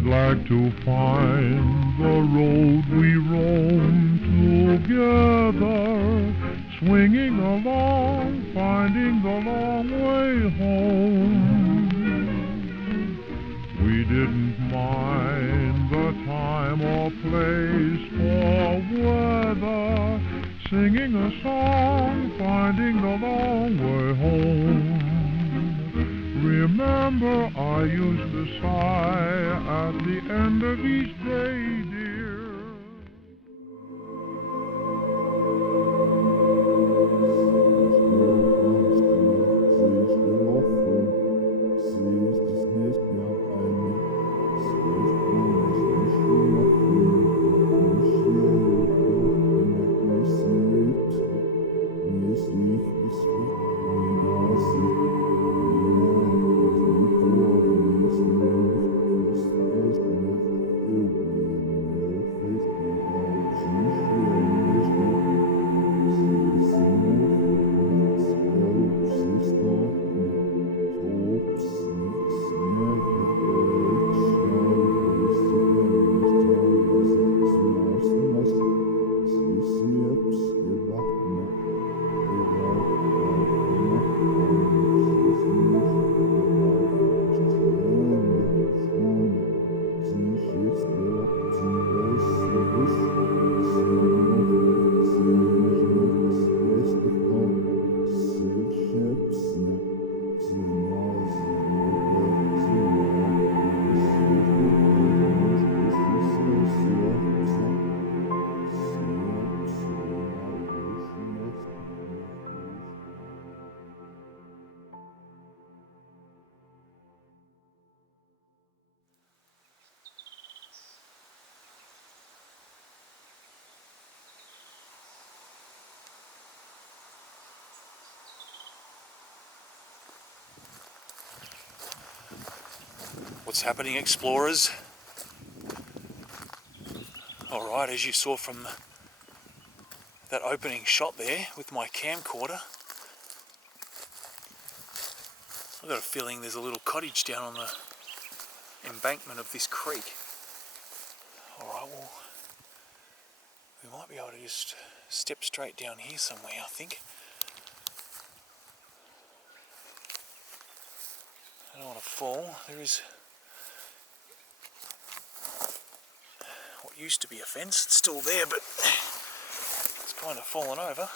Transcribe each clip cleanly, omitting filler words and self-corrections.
I'd like to find the road we roam together, swinging along, finding the long way home. We didn't mind the time or place or weather, singing a song, finding the long way home. Remember, I used to sigh at the end of each day, dear. What's happening, explorers? Alright, as you saw from that opening shot there with my camcorder, I've got a feeling there's a little cottage down on the embankment of this creek. Alright, well, we might be able to just step straight down here somewhere, I think. I don't want to fall. There is what used to be a fence. It's still there, but it's kind of fallen over.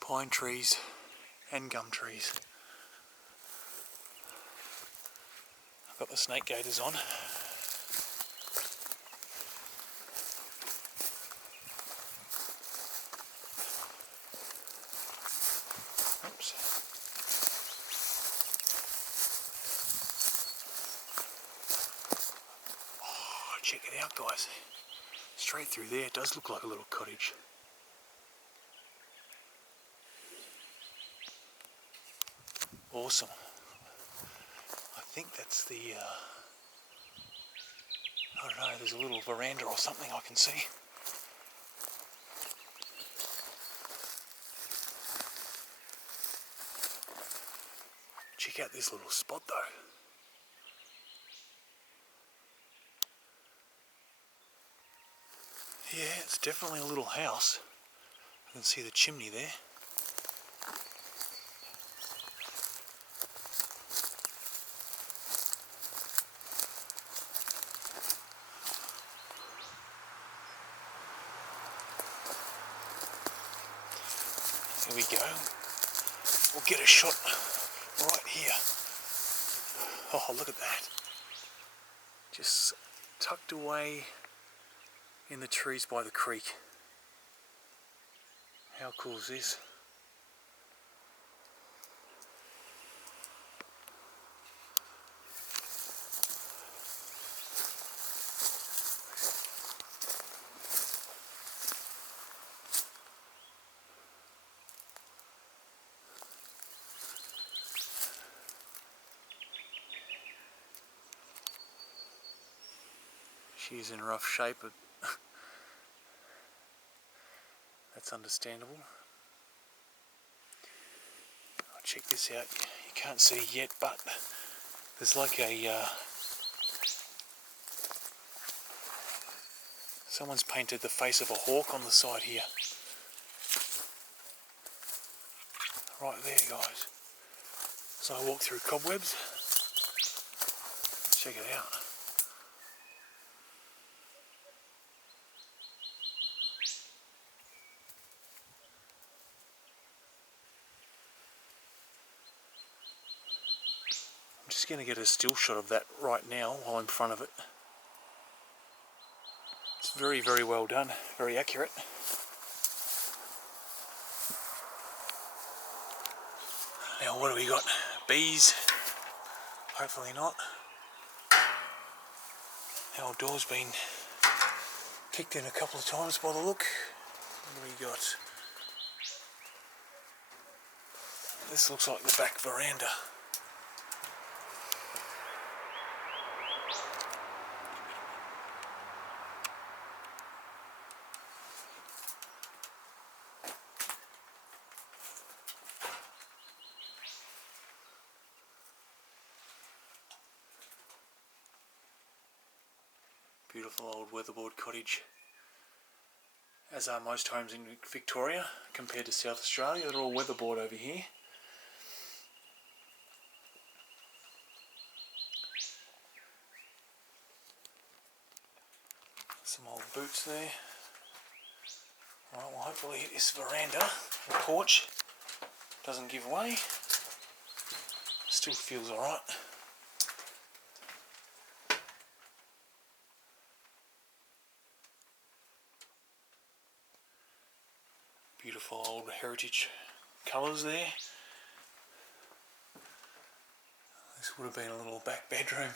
Pine trees and gum trees. I've got the snake gaiters on. Oops. Oh, check it out, guys. Straight through there, it does look like a little cottage. Awesome. I think that's the, I don't know, there's a little veranda or something I can see. Check out this little spot though. Yeah, it's definitely a little house. I can see the chimney there. Here we go. We'll get a shot right here. Oh, look at that. Just tucked away in the trees by the creek. How cool is this? She's in rough shape, but that's understandable. Oh, check this out. You can't see yet, but there's like a someone's painted the face of a hawk on the side here. Right there, guys. So I walk through cobwebs. Check it out. I'm just going to get a still shot of that right now while I'm in front of it. It's very, very well done. Very accurate. Now what do we got? Bees? Hopefully not. Our door's been kicked in a couple of times by the look. What do we got? This looks like the back veranda. Beautiful old weatherboard cottage. As are most homes in Victoria compared to South Australia. They're all weatherboard over here. Some old boots there. Alright, well hopefully this veranda or porch doesn't give way. Still feels alright. Beautiful old heritage colours there. This would have been a little back bedroom.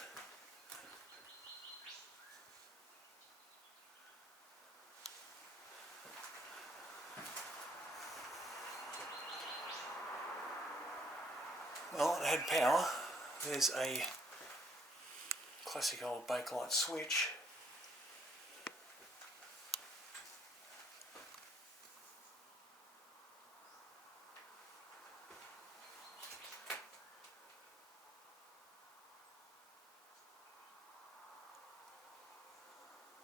Well, it had power. There's a classic old bakelite switch.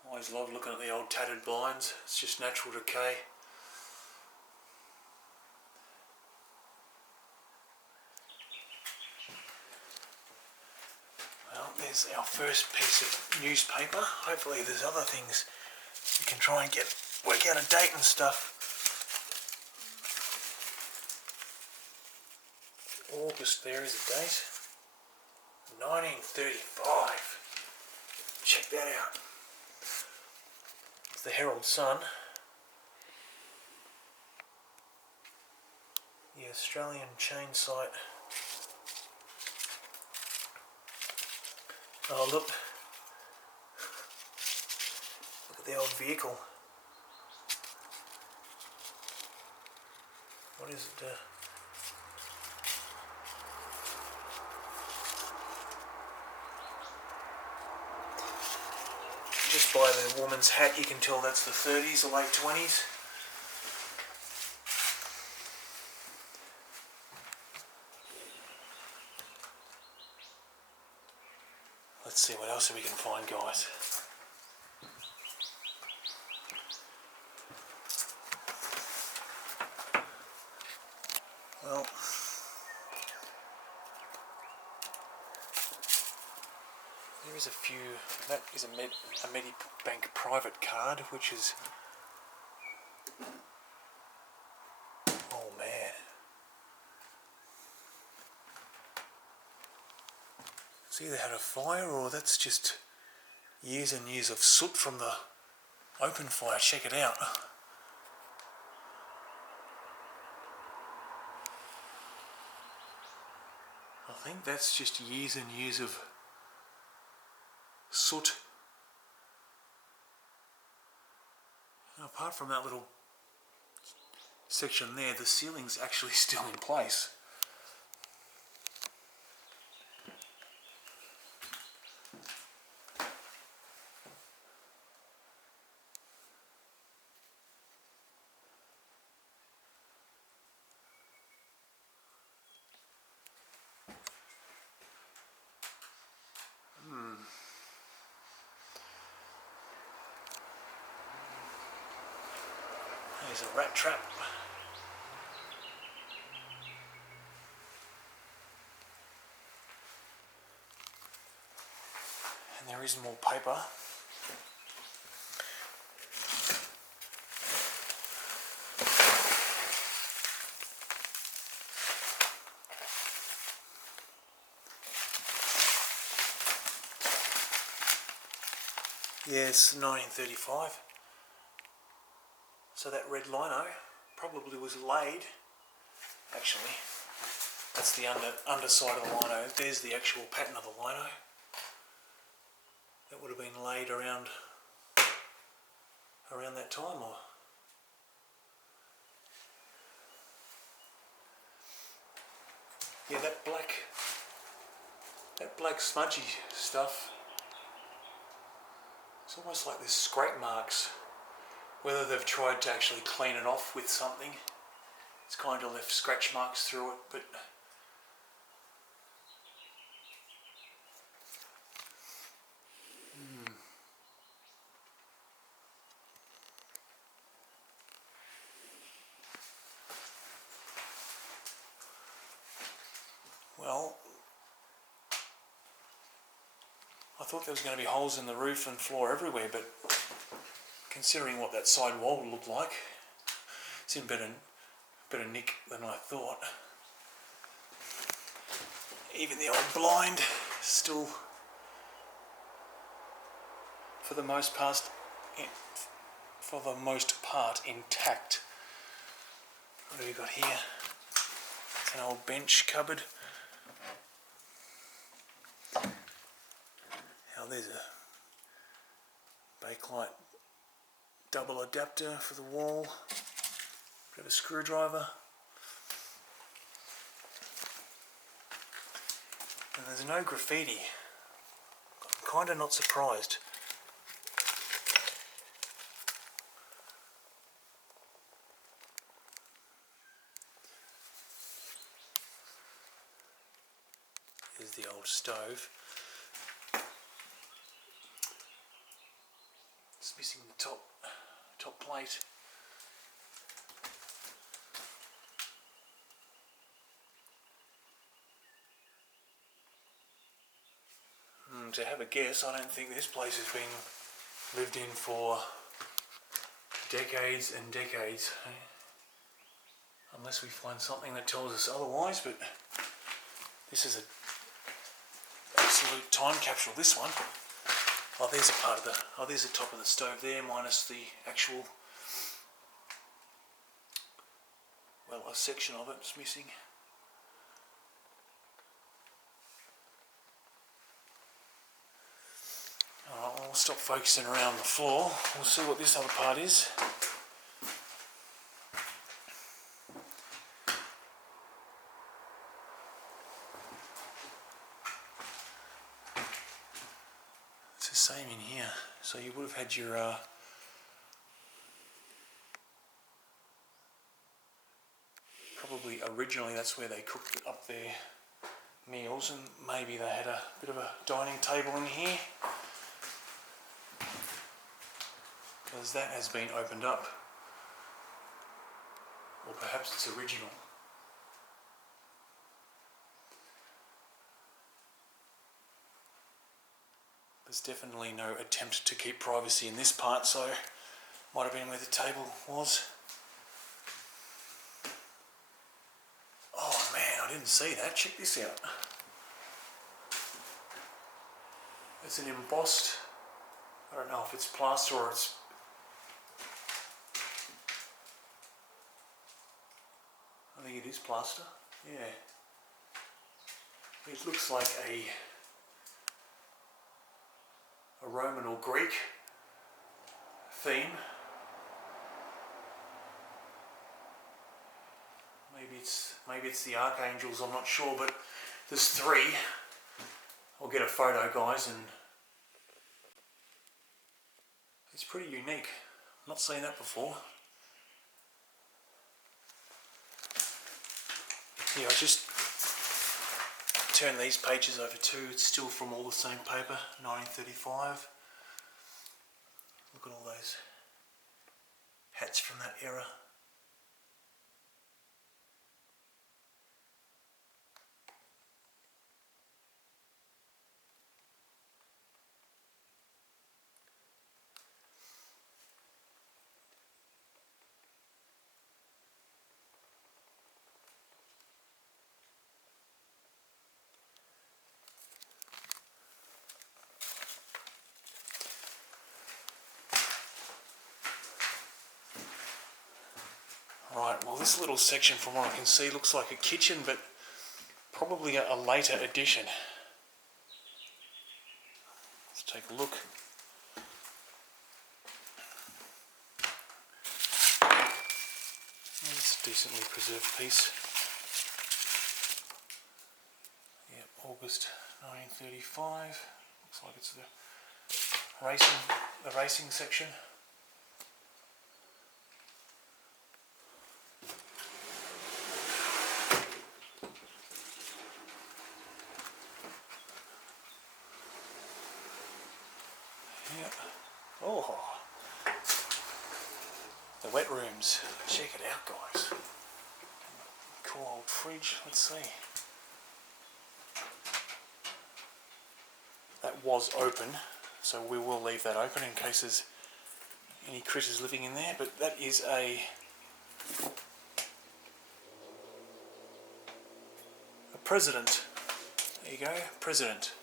Always love looking at the old tattered blinds. It's just natural decay. Well, there's our first piece of newspaper. Hopefully there's other things we can try and work out a date and stuff. August, there is a date. 1935. Check that out. It's the Herald Sun. The Australian chain site. Oh look. Look at the old vehicle. What is it? Just by the woman's hat you can tell that's the 30s or late 20s. Let's see what else we can find, guys. Well, there is a few. That is a Medibank private card, which is, oh man, it's either had a fire or that's just years and years of soot from the open fire. Check it out. I think that's just years and years of soot. And apart from that little section there, the ceiling's actually still in place. There's a rat trap. And there is more paper. Yes, 1935. So that red lino probably was laid, actually, that's the underside of the lino. There's the actual pattern of the lino. That would have been laid around that time, or yeah, that black smudgy stuff. It's almost like there's scrape marks. Whether they've tried to actually clean it off with something, it's kind of left scratch marks through it, but well, I thought there was going to be holes in the roof and floor everywhere, but considering what that side wall looked like, it's in better nick than I thought. Even the old blind still, for the most part, intact. What have we got here? It's an old bench cupboard. Now there's a bakelite double adapter for the wall. Bit of a screwdriver. And there's no graffiti. I'm kind of not surprised. There's the old stove. It's missing the top plate. To have a guess, I don't think this place has been lived in for decades and decades, unless we find something that tells us otherwise. But this is an absolute time capsule, this one. Oh, there's a part of there's the top of the stove there, minus the actual, well, a section of it's missing. Alright, I'll stop focusing around the floor. We'll see what this other part is. It's the same in here. So you would have had your probably originally that's where they cooked up their meals, and maybe they had a bit of a dining table in here, because that has been opened up, or perhaps it's original. There's definitely no attempt to keep privacy in this part, so might have been where the table was. Oh man, I didn't see that. Check this out. It's an embossed, I don't know if it's plaster or it's, I think it is plaster, yeah. It looks like a Roman or Greek theme. Maybe it's the archangels, I'm not sure, but there's three. I'll get a photo, guys, and it's pretty unique. I've not seen that before. Yeah, I just turn these pages over too. It's still from all the same paper, 1935. Look at all those hats from that era. Right, well this little section from what I can see looks like a kitchen, but probably a later addition. Let's take a look. It's a decently preserved piece. Yep, August 1935. Looks like it's the racing section. Yep. Oh, the wet rooms. Check it out, guys. Cool old fridge. Let's see. That was open, so we will leave that open in case there's any critters living in there, but that is a president. There you go, president.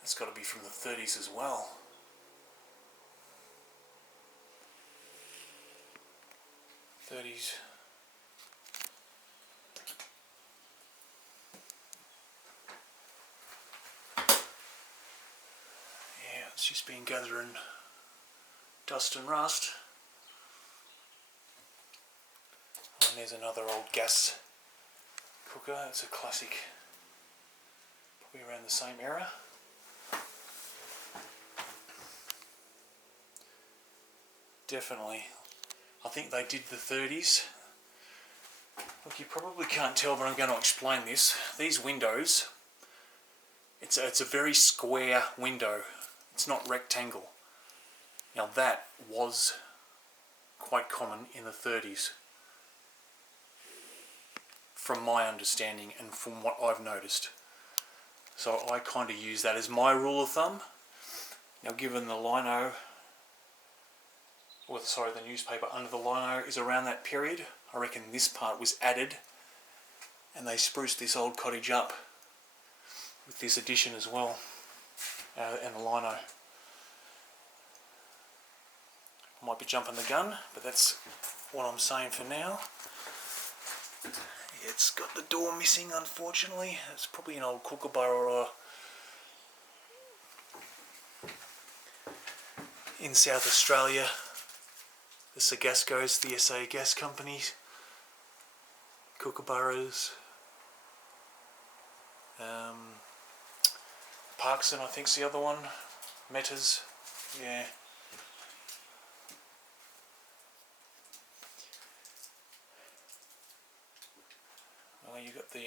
That's got to be from the 30s as well. '30s. Yeah, it's just been gathering dust and rust. And there's another old gas cooker. It's a classic, probably around the same era. Definitely. I think they did the 30s. Look, you probably can't tell, but I'm going to explain this. These windows, it's a very square window. It's not rectangle. Now that was quite common in the 30s, from my understanding and from what I've noticed. So I kind of use that as my rule of thumb. Now given the lino, or sorry, the newspaper under the lino is around that period, I reckon this part was added and they spruced this old cottage up with this addition as well, and the lino. I might be jumping the gun, but that's what I'm saying for now. Yeah, it's got the door missing, unfortunately. It's probably an old kookaburra or in South Australia. The Sagascos, the SA gas companies, kookaburras, Parkson I think's the other one, Metas, yeah. Well, you got the,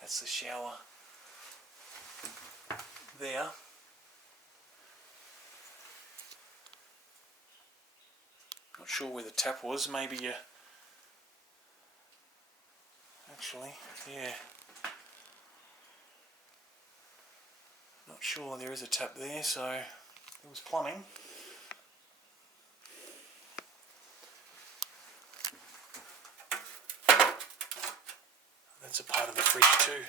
that's the shower there. Not sure where the tap was, maybe actually, yeah. Not sure, there is a tap there, so it was plumbing. That's a part of the fridge too.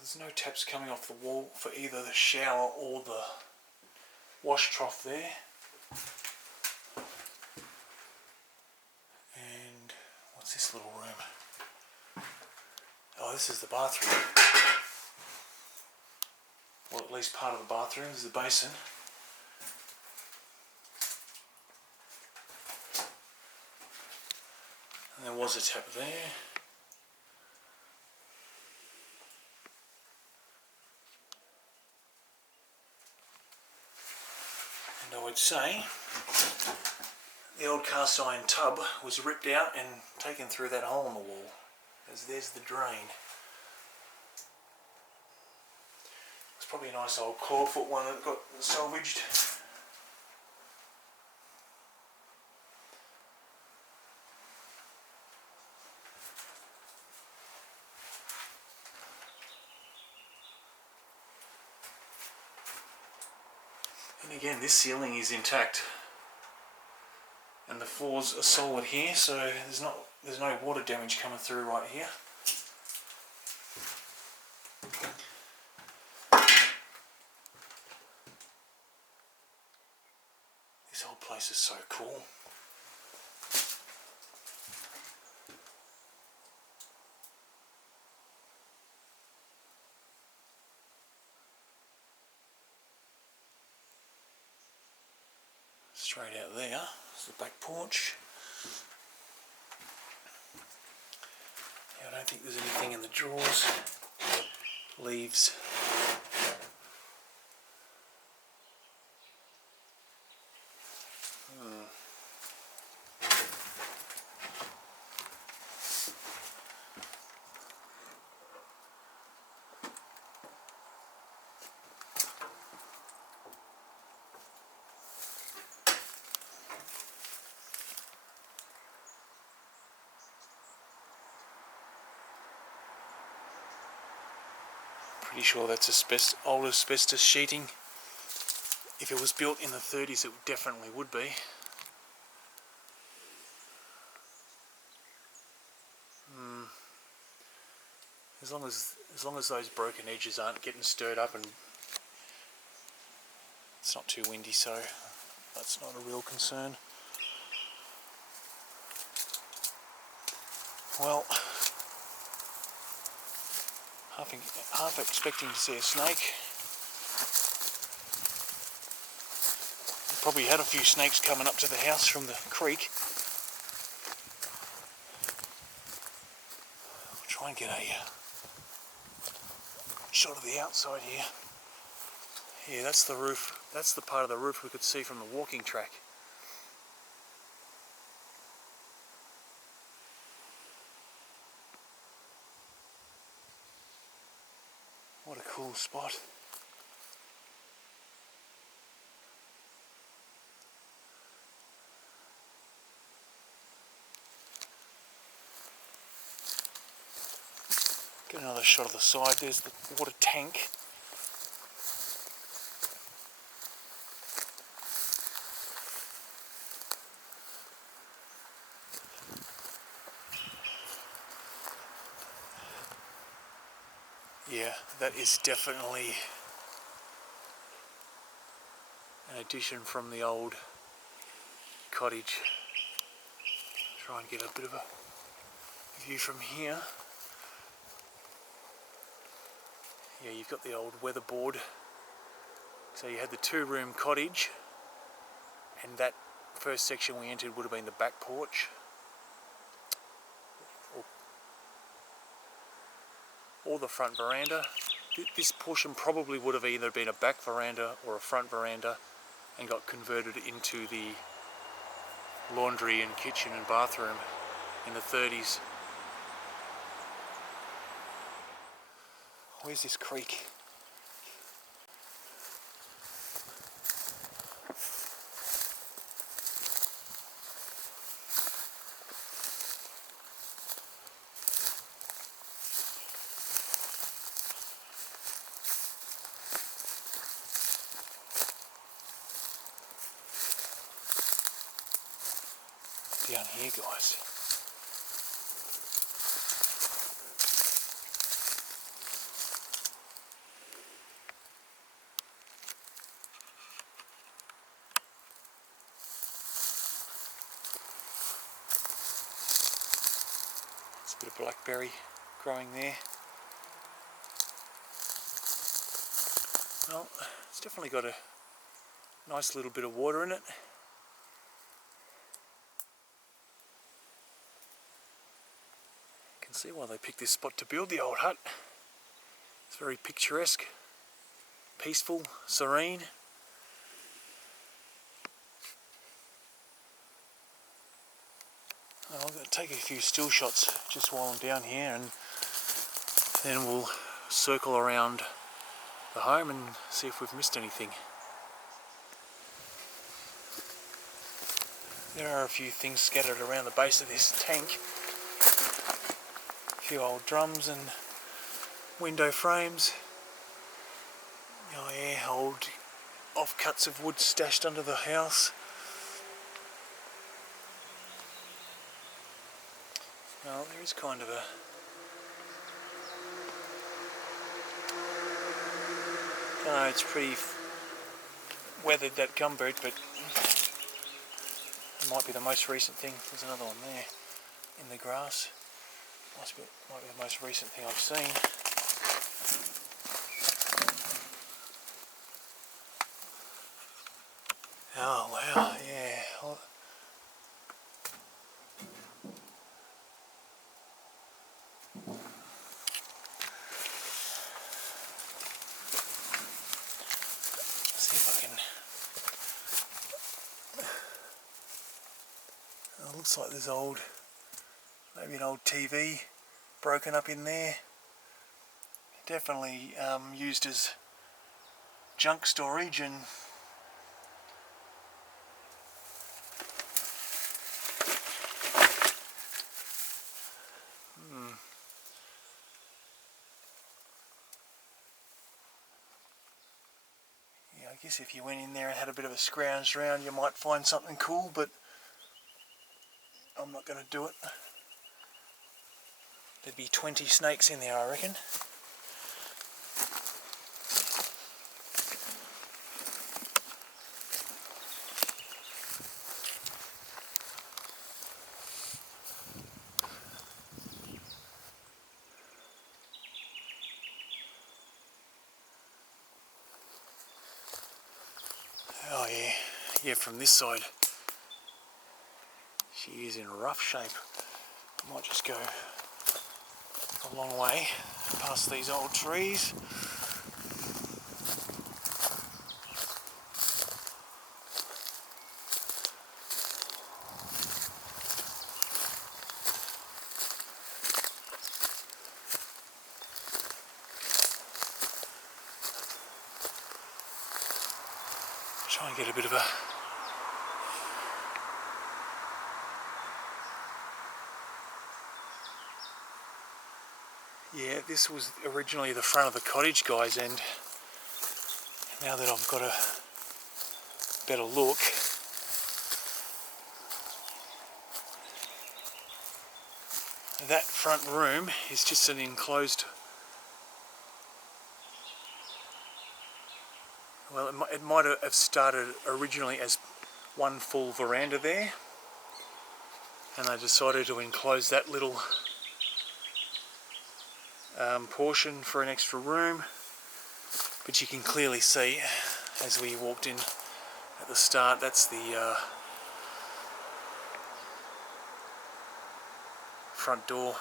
There's no taps coming off the wall for either the shower or the wash trough there. And what's this little room? Oh, this is the bathroom. Well, at least part of the bathroom is the basin. And there was a tap there. And I would say the old cast iron tub was ripped out and taken through that hole in the wall, as there's the drain. It's probably a nice old clawfoot one that got salvaged. And again, this ceiling is intact. and the floors are solid here, so there's no water damage coming through right here. This whole place is so cool. Straight out there is the back porch. Yeah, I don't think there's anything in the drawers. Leaves. Pretty sure that's old asbestos sheeting. If it was built in the 30s, it definitely would be. As long as those broken edges aren't getting stirred up and it's not too windy, so that's not a real concern. Well, half expecting to see a snake. Probably had a few snakes coming up to the house from the creek. I'll try and get a shot of the outside here. Yeah, that's the roof. That's the part of the roof we could see from the walking track. What a cool spot. Get another shot of the side. There's the water tank. Yeah, that is definitely an addition from the old cottage. Try and get a bit of a view from here. Yeah, you've got the old weatherboard. So you had the 2-room cottage, and that first section we entered would have been the back porch. Or the front veranda. This portion probably would have either been a back veranda or a front veranda and got converted into the laundry and kitchen and bathroom in the 30s. Where's this creek? Down here, guys. There's a bit of blackberry growing there. Well, it's definitely got a nice little bit of water in it. Can see why they picked this spot to build the old hut. It's very picturesque, peaceful, serene. I'm going to take a few still shots just while I'm down here, and then we'll circle around the home and see if we've missed anything. There are a few things scattered around the base of this tank. A few old drums and window frames. Oh yeah, old offcuts of wood stashed under the house. Well, there is kind of a... I don't know, it's pretty weathered, that gumboot, but it might be the most recent thing. There's another one there in the grass. Might be the most recent thing I've seen. Oh wow, yeah. See if I can... Oh, it looks like there's maybe an old TV broken up in there. Definitely used as junk storage, and yeah, I guess if you went in there and had a bit of a scrounge around, you might find something cool, but I'm not going to do it. There'd be 20 snakes in there, I reckon. Oh yeah, yeah, from this side she is in rough shape. I might just go a long way past these old trees. Try and get a bit of a... Yeah, this was originally the front of the cottage, guys, and now that I've got a better look, that front room is just an enclosed... Well, it might have started originally as one full veranda there, and I decided to enclose that little portion for an extra room. But you can clearly see, as we walked in at the start, that's the front door.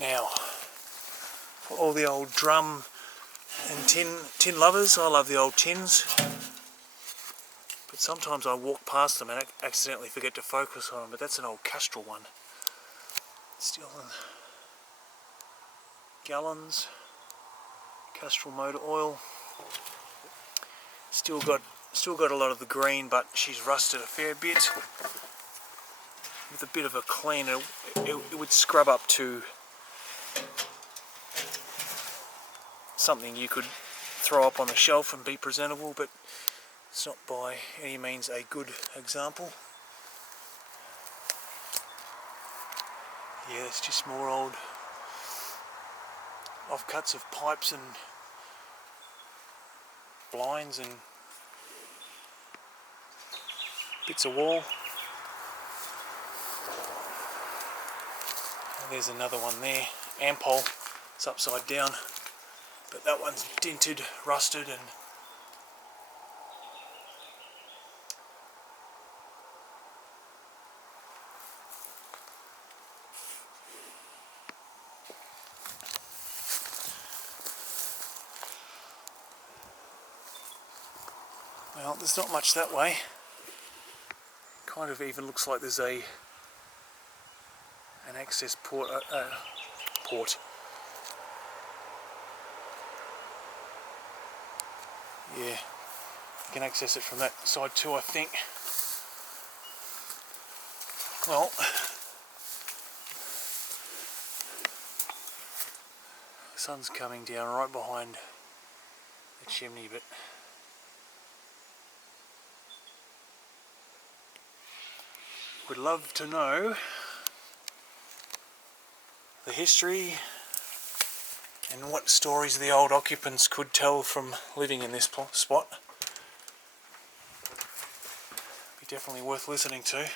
Now, for all the old drum and tin lovers, I love the old tins, but sometimes I walk past them and accidentally forget to focus on them. But that's an old Castrol one. Still in gallons, Castrol motor oil. Still got a lot of the green, but she's rusted a fair bit. With a bit of a cleaner, it would scrub up to something you could throw up on the shelf and be presentable, but it's not by any means a good example. Yeah, it's just more old offcuts of pipes and blinds and bits of wall. And there's another one there, Ampole. It's upside down, but that one's dinted, rusted, and well, there's not much that way. Kind of even looks like there's an access port. Yeah, you can access it from that side too, I think. Well, the sun's coming down right behind the chimney, but would love to know the history and what stories the old occupants could tell from living in this spot. Be definitely worth listening to.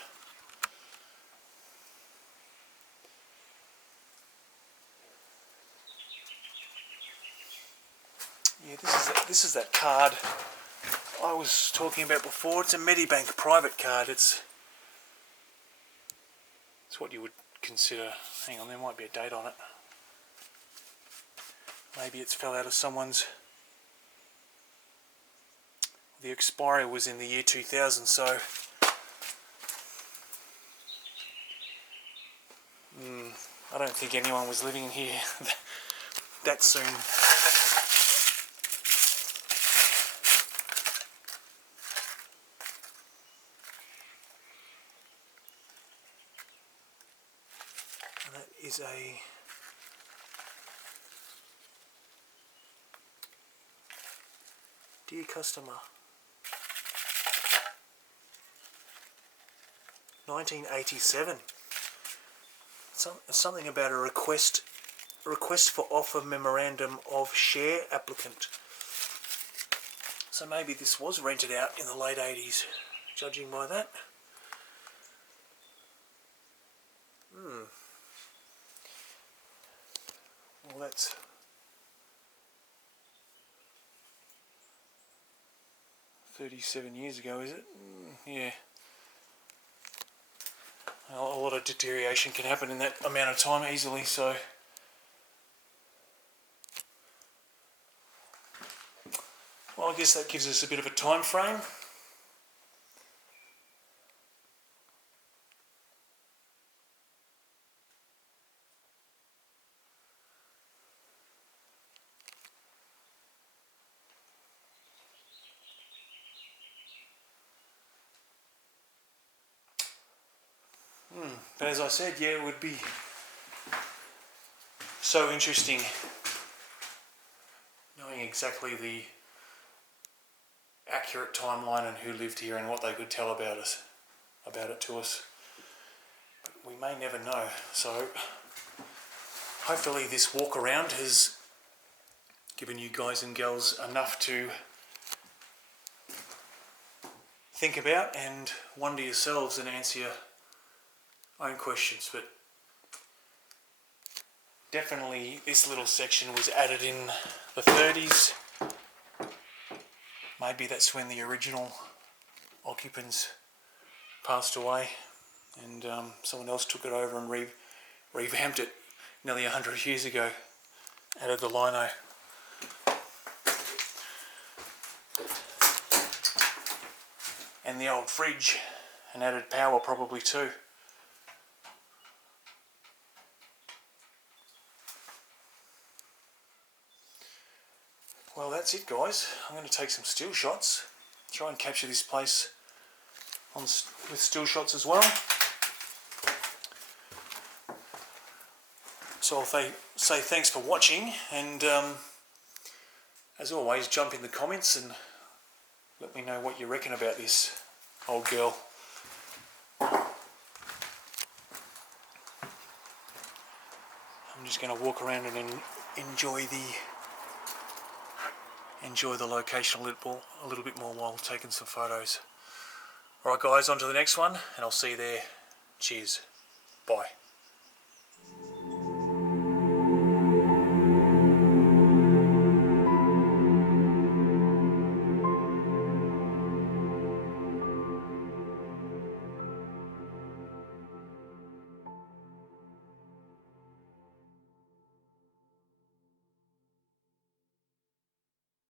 Yeah, this is that card I was talking about before. It's a Medibank private card. It's what you would consider. Hang on, there might be a date on it. Maybe it's fell out of someone's. The expiry was in the year 2000, so I don't think anyone was living in here that soon. And that is a dear customer, 1987. Something about a request for offer memorandum of share applicant. So maybe this was rented out in the late 80s, judging by that. Well, that's 37 years ago, is it? Yeah. A lot of deterioration can happen in that amount of time easily, so well, I guess that gives us a bit of a time frame. But as I said, yeah, it would be so interesting knowing exactly the accurate timeline and who lived here and what they could tell about it to us. But we may never know. So hopefully this walk around has given you guys and girls enough to think about and wonder yourselves and answer your own questions. But definitely this little section was added in the 30s. Maybe that's when the original occupants passed away and someone else took it over and revamped it nearly 100 years ago. Added the lino. And the old fridge, and added power probably too. Well, that's it, guys. I'm going to take some still shots, try and capture this place with still shots as well. So I'll say thanks for watching, and as always, jump in the comments and let me know what you reckon about this old girl. I'm just going to walk around and enjoy the location a little bit more while taking some photos. Alright guys, on to the next one, and I'll see you there. Cheers. Bye.